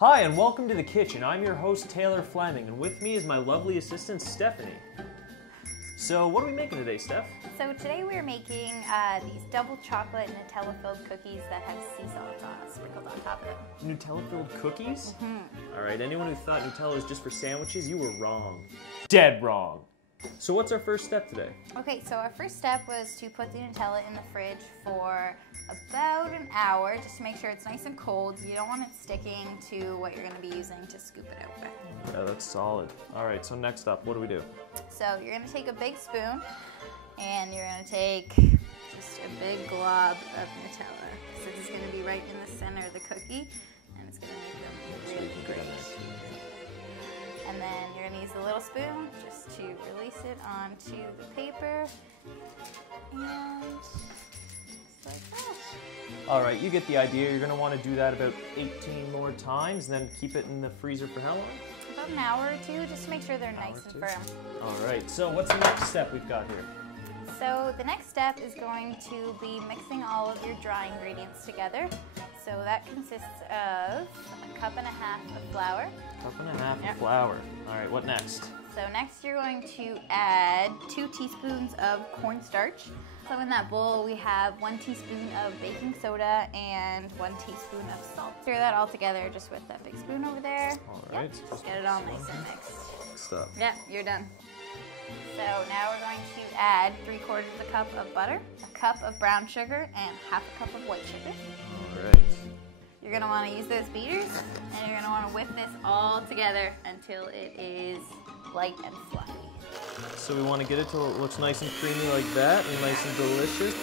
Hi, and welcome to the kitchen. I'm your host, Taylor Fleming, and with me is my lovely assistant, Stephanie. So, what are we making today, Steph? So today we're making these double chocolate Nutella-filled cookies that have sea salt sprinkled on top of them. Nutella-filled cookies? Mm-hmm. All right, anyone who thought Nutella was just for sandwiches, you were wrong. Dead wrong. So what's our first step today? Okay, so our first step was to put the Nutella in the fridge for about an hour, just to make sure it's nice and cold. You don't want it sticking to what you're going to be using to scoop it out with. Yeah, that's solid. All right, so next up, what do we do? So you're going to take a big spoon, and you're going to take just a big glob of Nutella. So this is going to be right in the center of the cookie, and it's going to make them really great. And then you're going to use the little spoon just to release it onto the paper, and just like that. All right, you get the idea. You're going to want to do that about 18 more times, and then keep it in the freezer for how long? About an hour or two, just to make sure they're nice and firm. All right, so what's the next step we've got here? So the next step is going to be mixing all of your dry ingredients together. So that consists of a cup and a half of flour. Cup and a half of flour. All right, what next? So next you're going to add 2 teaspoons of cornstarch. So in that bowl we have 1 teaspoon of baking soda and 1 teaspoon of salt. Stir that all together just with that big spoon over there. All right. Yep, just get it all nice and mixed. Stop. Yeah, you're done. So now we're going to add 3/4 of a cup of butter, a cup of brown sugar, and half a cup of white sugar. All right. You're going to want to use those beaters, and you're going to want to whip this all together until it is light and fluffy. So we want to get it till it looks nice and creamy like that, and nice and delicious.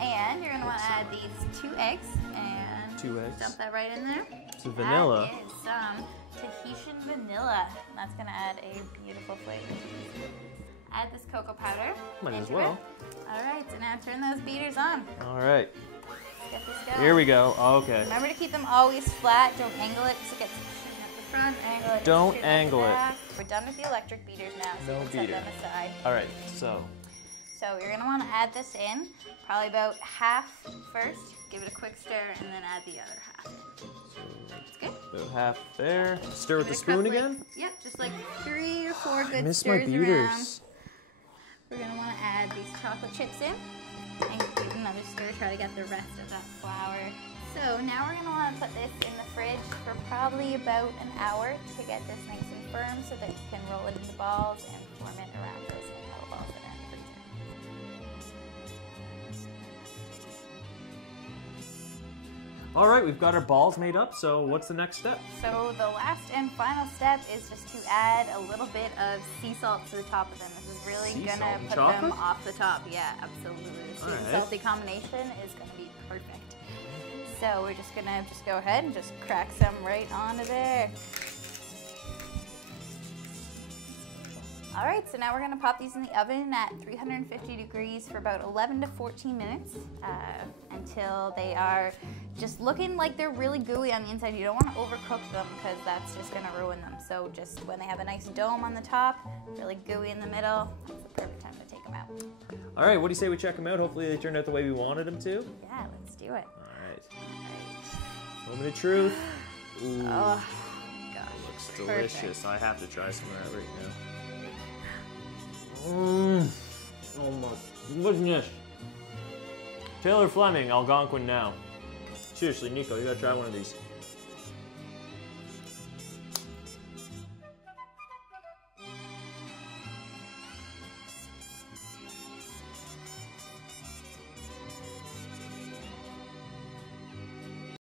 And you're going to want to add these 2 eggs, and 2 eggs. dump that right in there. Some vanilla. That is some Tahitian vanilla. That's going to add a beautiful flavor. Add this cocoa powder. Might as well. All right, so now turn those beaters on. All right. Get this going. Here we go. Okay. Remember to keep them always flat. Don't angle it because it gets shooting at the front. Angle it. Don't angle it. We're done with the electric beaters now, so No we'll set beater. them aside. All right. So you're going to want to add this in, probably about half first. Give it a quick stir, and then add the other half. That's good. about half there. Stir with the Give it a spoon couple, again. Yep, just like 3 or 4 good Miss my stirs beaters. around. We're going to want to add these chocolate chips in and give another stir, try to get the rest of that flour. So now we're going to want to put this in the fridge for probably about an hour to get this nice and firm so that you can roll it into balls and form it around those Nutella balls that are in the freezer. All right, we've got our balls made up. So what's the next step? So the last and final step is just to add a little bit of sea salt to the top of them. This is really Sea going salt to and put chocolate? them off the top. Yeah, absolutely. The sweet and salty combination is going to be perfect. So we're just going to go ahead and just crack some right onto there. All right, so now we're going to pop these in the oven at 350 degrees for about 11 to 14 minutes until they are just looking like they're really gooey on the inside. You don't want to overcook them because that's just going to ruin them. So just when they have a nice dome on the top, really gooey in the middle, that's the perfect time to take them out. All right, what do you say we check them out? Hopefully they turned out the way we wanted them to. Yeah, let's do it. All right. Moment of truth. Ooh, Oh, gosh. looks Perfect. delicious. I have to try some of that right now. Oh my goodness. Taylor Fleming, Algonquin Now. Seriously, Nico, you gotta try one of these.